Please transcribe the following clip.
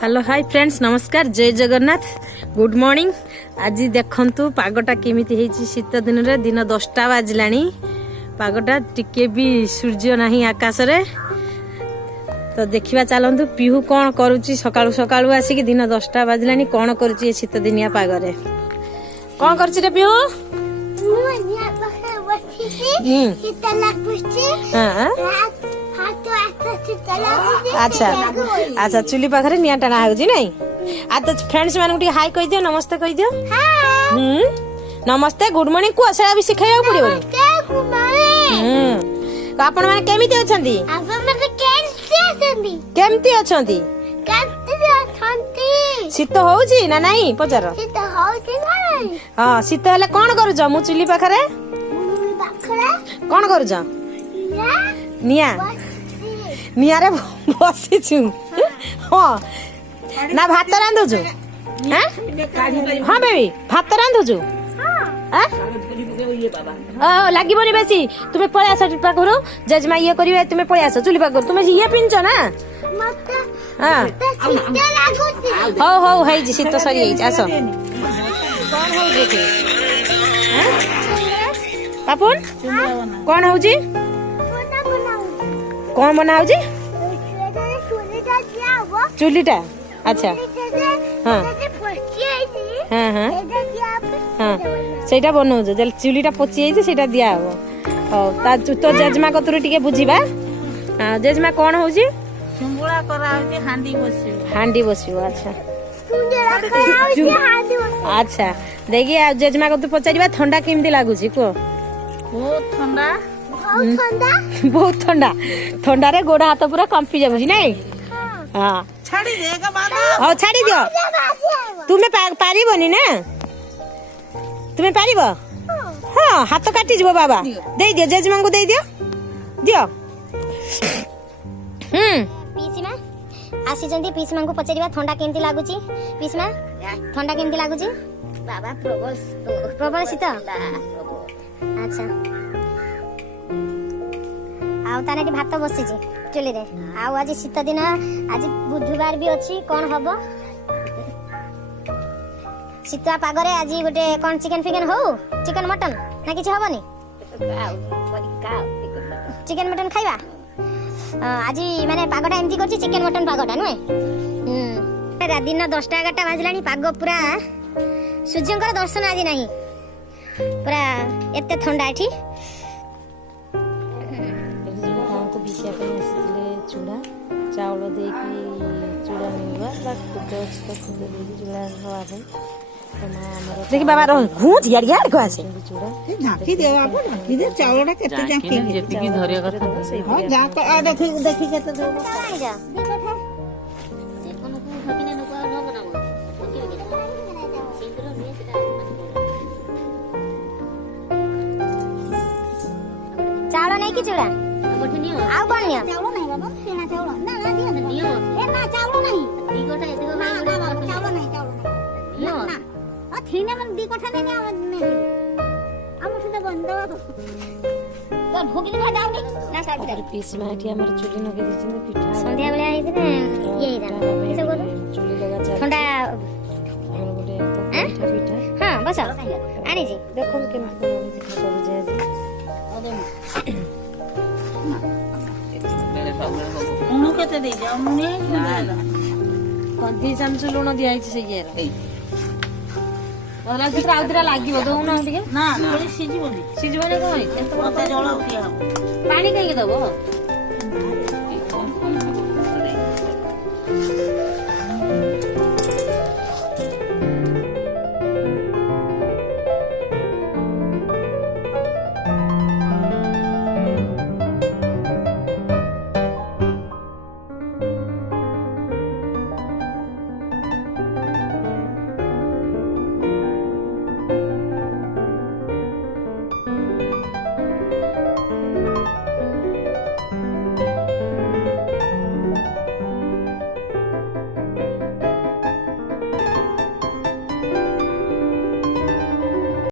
Hello hi friends नमस्कार जय Jagannath good morning. आज देखंतु पागटा केमिति हेछि शीत दिन रे दिन 10टा बाजलानी पागटा टिके भी सूर्य नाही आकाश रे। तो देखिबा चलंतु पिहू कोन करूची सकाळु सकाळु आसी कि दिन 10टा बाजलानी कोन करूची शीत दिनिया पाग रे कोन करची रे पिहू अच्छा अच्छा चुली पाखरे निया टाणा होजी नहीं आ तो फ्रेंड्स मानू टी हाय कहि दियो नमस्ते कहि दियो। नमस्ते गुड मॉर्निंग को सेला भी सिखाइया पड़ियो आपण माने केमिति अछंती केमिति अछंती शीत होउची ना नहीं पचार हां शीत हले कोन करू छ मु चुली पाखरे कोन करू छ निया निया रे बसी छु हां ना भात रांधु छु हां बेबी भात रांधु छु हां ओ लागिबोनी बेसी तुमे पळे आसा टिपा करू जजमा ये करिवे तुमे पळे आसा चुली पा करू तुमे ये पिनछ ना हां हो हो है जी शीत सरी है आसो कोन हो जे पापुन कोन हो जी कौन बनाओ जी चुलीटा अच्छा हाँ हाँ हाँ हाँ सेटा बनाऊ जो चुलीटा पची जाइए सेटा दिया हो ता तो जजमा कतुरु टिके बुझीबा जजमा कौन हो जी सुंगुड़ा करा होती हांडी बसियो अच्छा अच्छा देखिए जजमा कतु पचारिबा ठंडा केमती लागुची को बहुत ठंडा बहुत ठंडा ठंडा रे गोड़ हाथ पूरा कंपी जाबुजी नहीं हां छाड़ी देगा बाबा हां छाड़ी दियो तुमे पारिबोनी ना तुमे पारिबो हां हाथ काटी जबो बाबा दे दियो जजमा को दे दियो दियो पीसीमा आसी जंदी पीसीमा को पचरिबा ठंडा केमती लागुची पीसीमा ठंडा केमती लागुची बाबा प्रबल शीत अच्छा आउ ताने भात बसी चुली रे आउ आज शीत दिन आज बुधवार भी अच्छी कौन हम शीतुआ पागरे आज गोटे कौन चिकेन फिकेन हो चिकेन मटन ना किसी हबनी चिकेन मटन खाइबा आज माने पागटा एमती करछि चिकेन मटन पागटा नुए दिन 10टा 11टा बाजलानी पाग पूरा सूर्यंकर दर्शन आज नहीं पूरा एते ठंडा एठी चूड़ा चाउल दे चूड़ा मिलवा चूड़ा देखि बाबा घूच यार यार को आसे झांकी देवा आपण झांकी दे चावलटा केते झांकी जेतिकी धरिया करता हां जा आ देखि देखि केते देबो नहीं जा चावल नहीं कि चूड़ा आउ कोन नियो चावल नहीं बाबा सेना चावल ना ना दियो ए ना चावल नहीं दी कोठा एते को नहीं चावल नहीं ना ना आ थीने मन दी कोठा नहीं हम उठे बंद तो भोगी दिखा जाउनी ना साथी पीस माटी हमर चुली नगे दिछन पिठा संध्या बेला आई ने ये इधर सब को चुली लगा जा ठंडा हमर गोटे पिठा हां बस आनी जी देखो केमति करू जे उनु केते दे जा मुने कदी चमच लूण दिया से ये चित्र आउतरा लागिबो दउना टिके ना थोड़ी सीजीबोनी सिजबने कोइ मते जळ उठिया पानी कहीं दबो